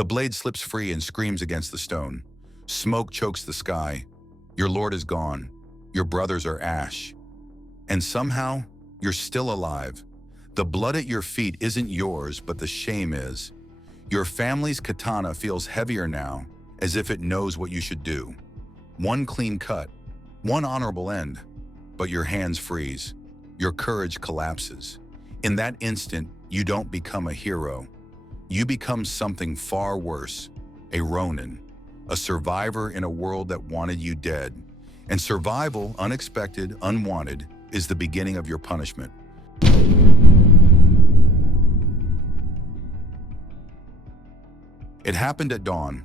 The blade slips free and screams against the stone. Smoke chokes the sky. Your lord is gone. Your brothers are ash. And somehow, you're still alive. The blood at your feet isn't yours, but the shame is. Your family's katana feels heavier now, as if it knows what you should do. One clean cut, one honorable end, but your hands freeze. Your courage collapses. In that instant, you don't become a hero. You become something far worse, a Ronin, a survivor in a world that wanted you dead. And survival, unexpected, unwanted, is the beginning of your punishment. It happened at dawn.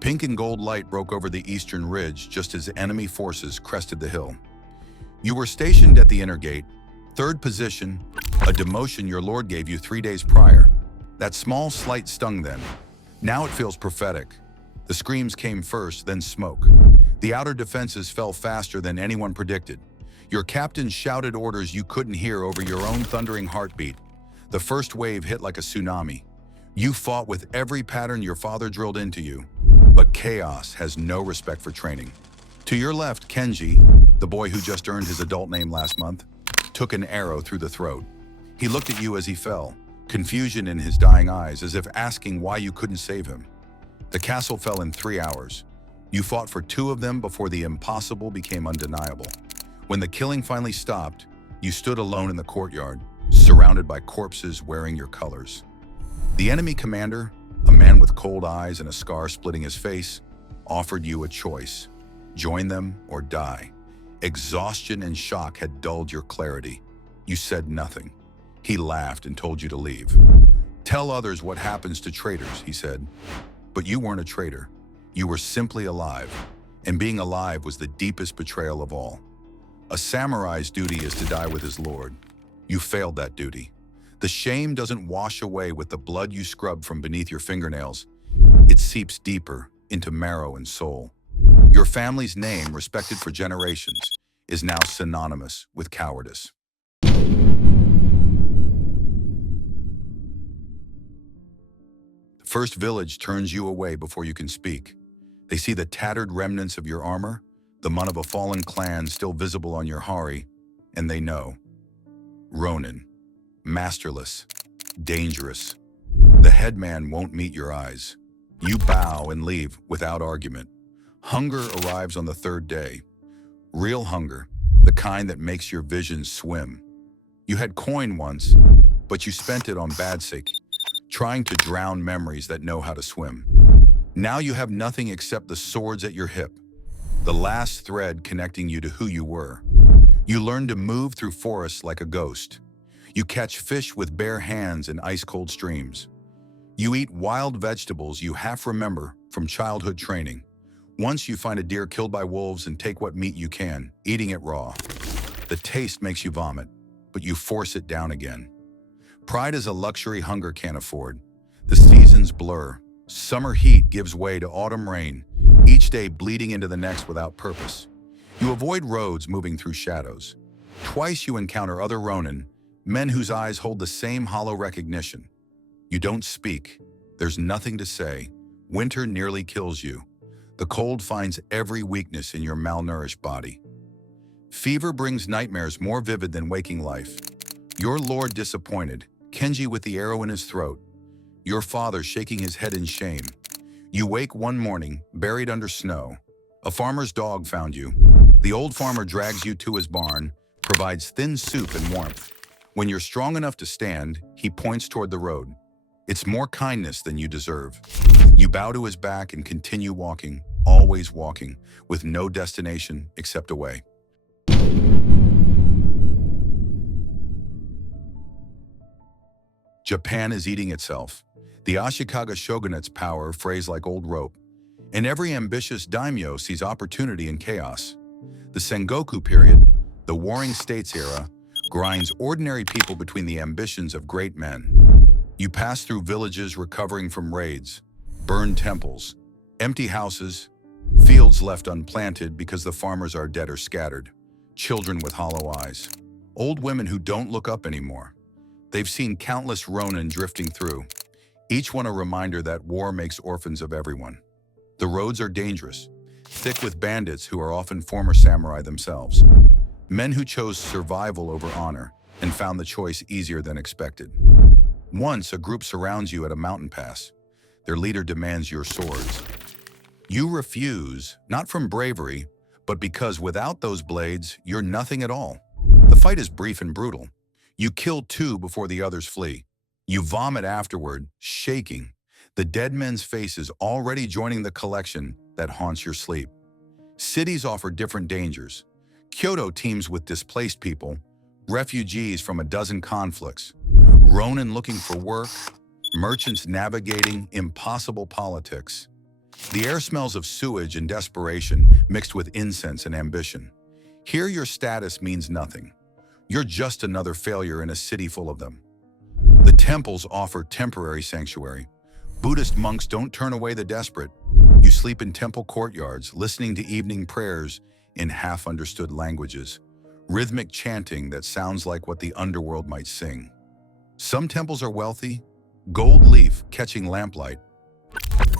Pink and gold light broke over the eastern ridge just as enemy forces crested the hill. You were stationed at the inner gate, third position, a demotion your lord gave you 3 days prior. That small slight stung then. Now it feels prophetic. The screams came first, then smoke. The outer defenses fell faster than anyone predicted. Your captain shouted orders you couldn't hear over your own thundering heartbeat. The first wave hit like a tsunami. You fought with every pattern your father drilled into you. But chaos has no respect for training. To your left, Kenji, the boy who just earned his adult name last month, took an arrow through the throat. He looked at you as he fell, confusion in his dying eyes, as if asking why you couldn't save him. The castle fell in 3 hours. You fought for 2 of them before the impossible became undeniable. When the killing finally stopped, you stood alone in the courtyard, surrounded by corpses wearing your colors. The enemy commander, a man with cold eyes and a scar splitting his face, offered you a choice: join them or die. Exhaustion and shock had dulled your clarity. You said nothing. He laughed and told you to leave. Tell others what happens to traitors, he said. But you weren't a traitor. You were simply alive, and being alive was the deepest betrayal of all. A samurai's duty is to die with his lord. You failed that duty. The shame doesn't wash away with the blood you scrubbed from beneath your fingernails. It seeps deeper into marrow and soul. Your family's name, respected for generations, is now synonymous with cowardice. The first village turns you away before you can speak. They see the tattered remnants of your armor, the mud of a fallen clan still visible on your hari, and they know. Ronin. Masterless. Dangerous. The headman won't meet your eyes. You bow and leave without argument. Hunger arrives on the 3rd day. Real hunger, the kind that makes your vision swim. You had coin once, but you spent it on bad sake, trying to drown memories that know how to swim. Now you have nothing except the swords at your hip, the last thread connecting you to who you were. You learn to move through forests like a ghost. You catch fish with bare hands in ice-cold streams. You eat wild vegetables you half remember from childhood training. Once you find a deer killed by wolves and take what meat you can, eating it raw. The taste makes you vomit, but you force it down again. Pride is a luxury hunger can't afford. The seasons blur. Summer heat gives way to autumn rain, each day bleeding into the next without purpose. You avoid roads moving through shadows. Twice you encounter other Ronin, men whose eyes hold the same hollow recognition. You don't speak. There's nothing to say. Winter nearly kills you. The cold finds every weakness in your malnourished body. Fever brings nightmares more vivid than waking life. Your lord disappointed, Kenji with the arrow in his throat. Your father shaking his head in shame. You wake one morning, buried under snow. A farmer's dog found you. The old farmer drags you to his barn, provides thin soup and warmth. When you're strong enough to stand, he points toward the road. It's more kindness than you deserve. You bow to his back and continue walking, always walking, with no destination except away. Japan is eating itself. The Ashikaga shogunate's power frays like old rope, and every ambitious daimyo sees opportunity in chaos. The Sengoku period, the Warring States era, grinds ordinary people between the ambitions of great men. You pass through villages recovering from raids, burned temples, empty houses, fields left unplanted because the farmers are dead or scattered, children with hollow eyes, old women who don't look up anymore. They've seen countless Ronin drifting through, each one a reminder that war makes orphans of everyone. The roads are dangerous, thick with bandits who are often former samurai themselves. Men who chose survival over honor and found the choice easier than expected. Once, a group surrounds you at a mountain pass. Their leader demands your swords. You refuse, not from bravery, but because without those blades, you're nothing at all. The fight is brief and brutal. You kill two before the others flee. You vomit afterward, shaking, the dead men's faces already joining the collection that haunts your sleep. Cities offer different dangers. Kyoto teems with displaced people, refugees from a dozen conflicts, Ronin looking for work, merchants navigating impossible politics. The air smells of sewage and desperation mixed with incense and ambition. Here your status means nothing. You're just another failure in a city full of them. The temples offer temporary sanctuary. Buddhist monks don't turn away the desperate. You sleep in temple courtyards, listening to evening prayers in half-understood languages, rhythmic chanting that sounds like what the underworld might sing. Some temples are wealthy, gold leaf catching lamplight.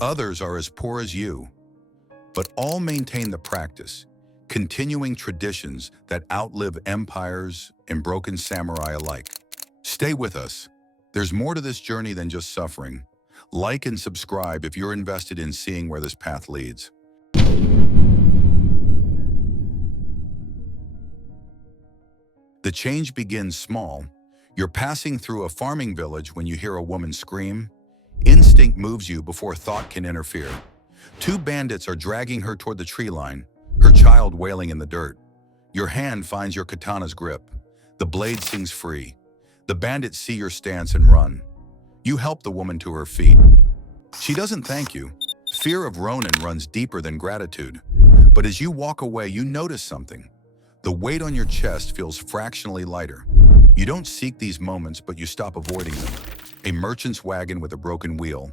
Others are as poor as you, but all maintain the practice, continuing traditions that outlive empires and broken samurai alike. Stay with us. There's more to this journey than just suffering. Like and subscribe if you're invested in seeing where this path leads. The change begins small. You're passing through a farming village when you hear a woman scream. Instinct moves you before thought can interfere. Two bandits are dragging her toward the tree line, her child wailing in the dirt. Your hand finds your katana's grip. The blade sings free. The bandits see your stance and run. You help the woman to her feet. She doesn't thank you. Fear of Ronin runs deeper than gratitude. But as you walk away, you notice something. The weight on your chest feels fractionally lighter. You don't seek these moments, but you stop avoiding them. A merchant's wagon with a broken wheel,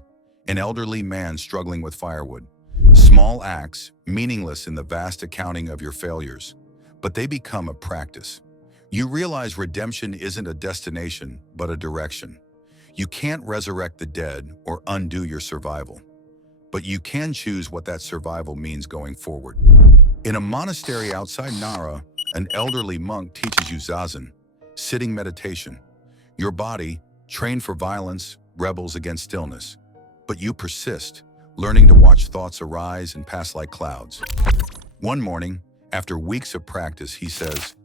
an elderly man struggling with firewood. Small acts, meaningless in the vast accounting of your failures, but they become a practice. You realize redemption isn't a destination, but a direction. You can't resurrect the dead or undo your survival, but you can choose what that survival means going forward. In a monastery outside Nara, an elderly monk teaches you zazen, sitting meditation. Your body, trained for violence, rebels against stillness. But you persist, learning to watch thoughts arise and pass like clouds. One morning, after weeks of practice, he says,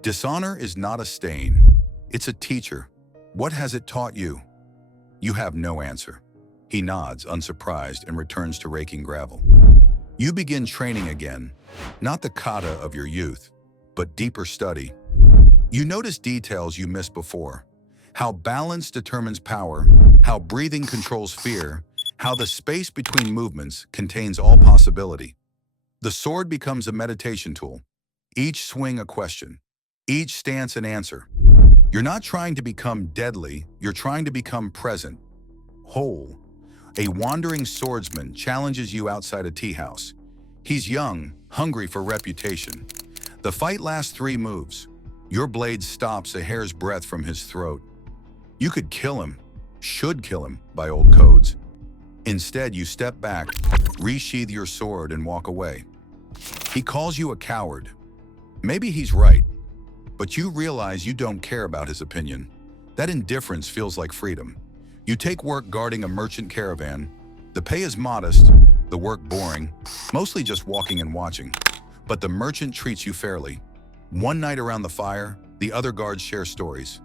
"Dishonor is not a stain. It's a teacher. What has it taught you?" You have no answer. He nods, unsurprised, and returns to raking gravel. You begin training again, not the kata of your youth, but deeper study. You notice details you missed before. How balance determines power, how breathing controls fear, how the space between movements contains all possibility. The sword becomes a meditation tool, each swing a question, each stance an answer. You're not trying to become deadly, you're trying to become present, whole. A wandering swordsman challenges you outside a tea house. He's young, hungry for reputation. The fight lasts 3 moves. Your blade stops a hair's breadth from his throat. You could kill him, should kill him by old codes. Instead, you step back, resheath your sword, and walk away. He calls you a coward. Maybe he's right, but you realize you don't care about his opinion. That indifference feels like freedom. You take work guarding a merchant caravan. The pay is modest, the work boring, mostly just walking and watching. But the merchant treats you fairly. One night around the fire, the other guards share stories.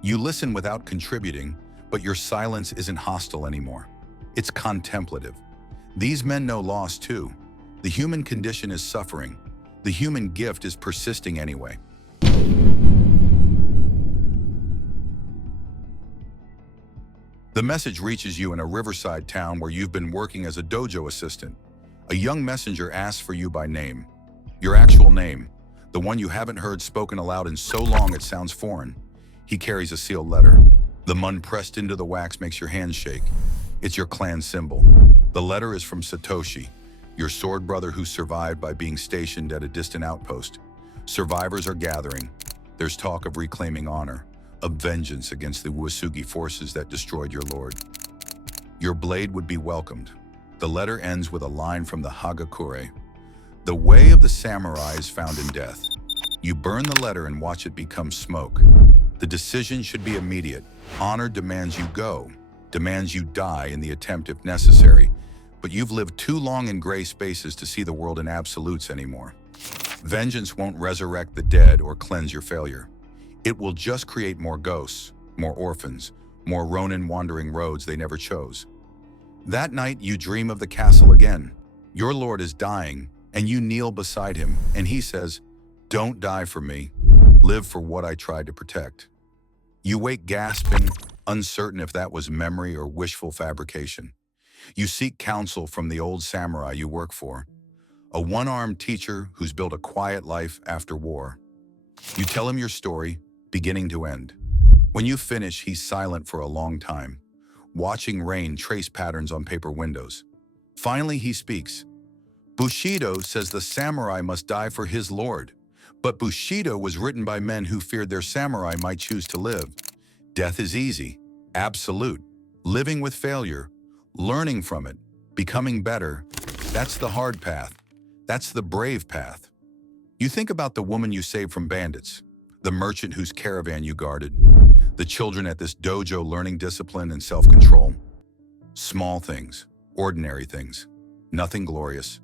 You listen without contributing, but your silence isn't hostile anymore. It's contemplative. These men know loss too. The human condition is suffering. The human gift is persisting anyway. The message reaches you in a riverside town where you've been working as a dojo assistant. A young messenger asks for you by name. Your actual name, the one you haven't heard spoken aloud in so long it sounds foreign. He carries a sealed letter. The mud pressed into the wax makes your hands shake. It's your clan symbol. The letter is from Satoshi, your sword brother who survived by being stationed at a distant outpost. Survivors are gathering. There's talk of reclaiming honor, of vengeance against the Uesugi forces that destroyed your lord. your blade would be welcomed. The letter ends with a line from the Hagakure. The way of the samurai is found in death. You burn the letter and watch it become smoke. The decision should be immediate. Honor demands you go, demands you die in the attempt if necessary, but you've lived too long in gray spaces to see the world in absolutes anymore. Vengeance won't resurrect the dead or cleanse your failure. It will just create more ghosts, more orphans, more Ronin wandering roads they never chose. That night, you dream of the castle again. Your lord is dying, and you kneel beside him, and he says, "Don't die for me. Live for what I tried to protect." You wake gasping, uncertain if that was memory or wishful fabrication. You seek counsel from the old samurai you work for, a one-armed teacher who's built a quiet life after war. You tell him your story, beginning to end. When you finish, he's silent for a long time, watching rain trace patterns on paper windows. Finally, he speaks. Bushido says the samurai must die for his lord, but Bushido was written by men who feared their samurai might choose to live. Death is easy, absolute, living with failure, learning from it, becoming better. That's the hard path. That's the brave path. You think about the woman you saved from bandits, the merchant whose caravan you guarded, the children at this dojo learning discipline and self-control. Small things, ordinary things, nothing glorious,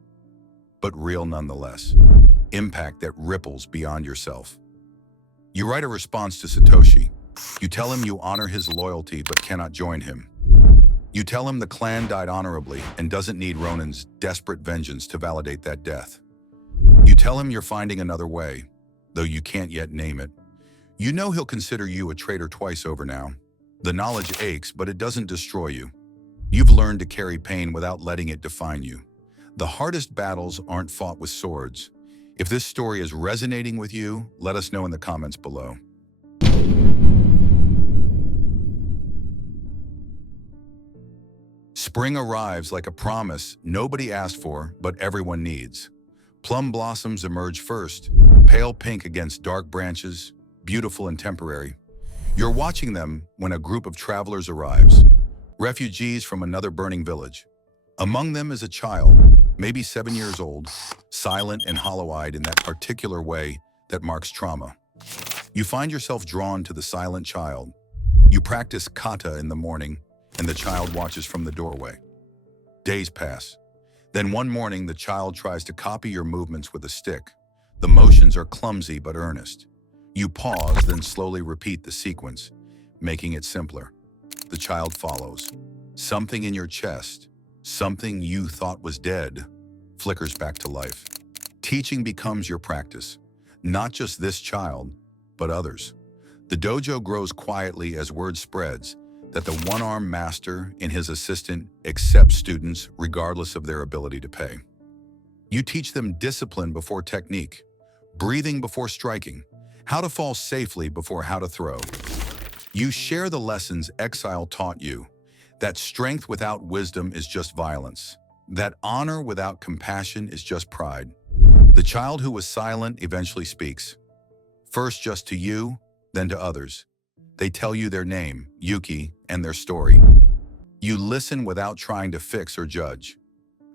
but real nonetheless. Impact that ripples beyond yourself. You write a response to Satoshi. You tell him you honor his loyalty but cannot join him. You tell him the clan died honorably and doesn't need Ronin's desperate vengeance to validate that death. You tell him you're finding another way, though you can't yet name it. You know he'll consider you a traitor twice over now. The knowledge aches, but it doesn't destroy you. You've learned to carry pain without letting it define you. The hardest battles aren't fought with swords. If this story is resonating with you, let us know in the comments below. Spring arrives like a promise nobody asked for, but everyone needs. Plum blossoms emerge first, pale pink against dark branches, beautiful and temporary. You're watching them when a group of travelers arrives, refugees from another burning village. Among them is a child, maybe 7 years old, silent and hollow-eyed in that particular way that marks trauma. You find yourself drawn to the silent child. You practice kata in the morning, and the child watches from the doorway. Days pass. Then one morning, the child tries to copy your movements with a stick. The motions are clumsy but earnest. You pause, then slowly repeat the sequence, making it simpler. The child follows. Something in your chest, something you thought was dead, flickers back to life. Teaching becomes your practice. Not just this child, but others. The dojo grows quietly as word spreads that the one-armed master and his assistant accept students regardless of their ability to pay. You teach them discipline before technique, breathing before striking, how to fall safely before how to throw. You share the lessons exile taught you, that strength without wisdom is just violence, that honor without compassion is just pride. The child who was silent eventually speaks, first just to you, then to others. They tell you their name, Yuki, and their story. You listen without trying to fix or judge.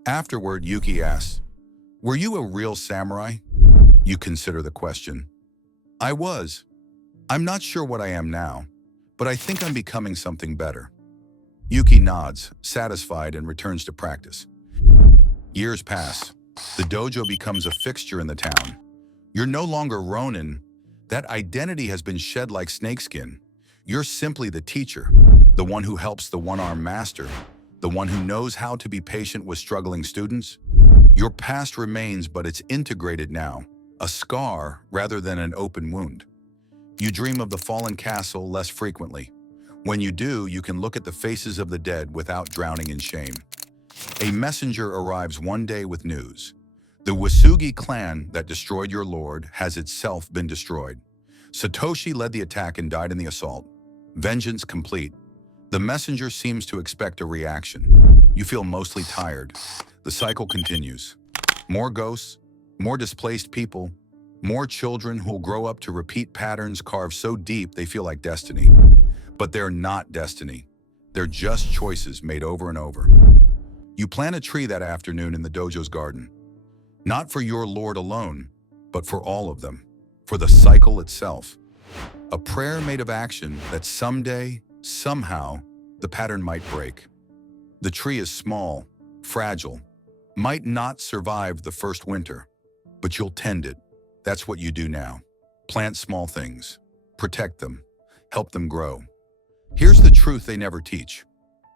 Afterward, Yuki asks, "Were you a real samurai?" You consider the question. "I was. I'm not sure what I am now, but I think I'm becoming something better." Yuki nods, satisfied, and returns to practice. Years pass. The dojo becomes a fixture in the town. You're no longer Ronin. That identity has been shed like snakeskin. You're simply the teacher, the one who helps the one-armed master, the one who knows how to be patient with struggling students. Your past remains, but it's integrated now, a scar rather than an open wound. You dream of the fallen castle less frequently. When you do, you can look at the faces of the dead without drowning in shame. A messenger arrives one day with news. The Wasugi clan that destroyed your lord has itself been destroyed. Satoshi led the attack and died in the assault. Vengeance complete. The messenger seems to expect a reaction. You feel mostly tired. The cycle continues. More ghosts, more displaced people, more children who'll grow up to repeat patterns carved so deep they feel like destiny. But they're not destiny. They're just choices made over and over. You plant a tree that afternoon in the dojo's garden. Not for your lord alone, but for all of them. For the cycle itself. A prayer made of action that someday, somehow, the pattern might break. The tree is small, fragile, might not survive the first winter, but you'll tend it. That's what you do now. Plant small things. Protect them. Help them grow. Here's the truth they never teach.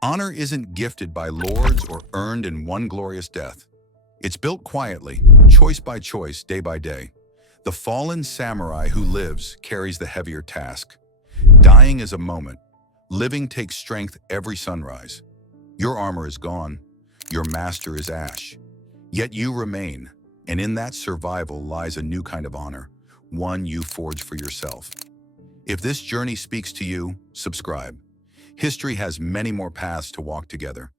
Honor isn't gifted by lords or earned in one glorious death. It's built quietly, choice by choice, day by day. The fallen samurai who lives carries the heavier task. Dying is a moment. Living takes strength every sunrise. Your armor is gone. Your master is ash. Yet you remain, and in that survival lies a new kind of honor, one you forge for yourself. If this journey speaks to you, subscribe. History has many more paths to walk together.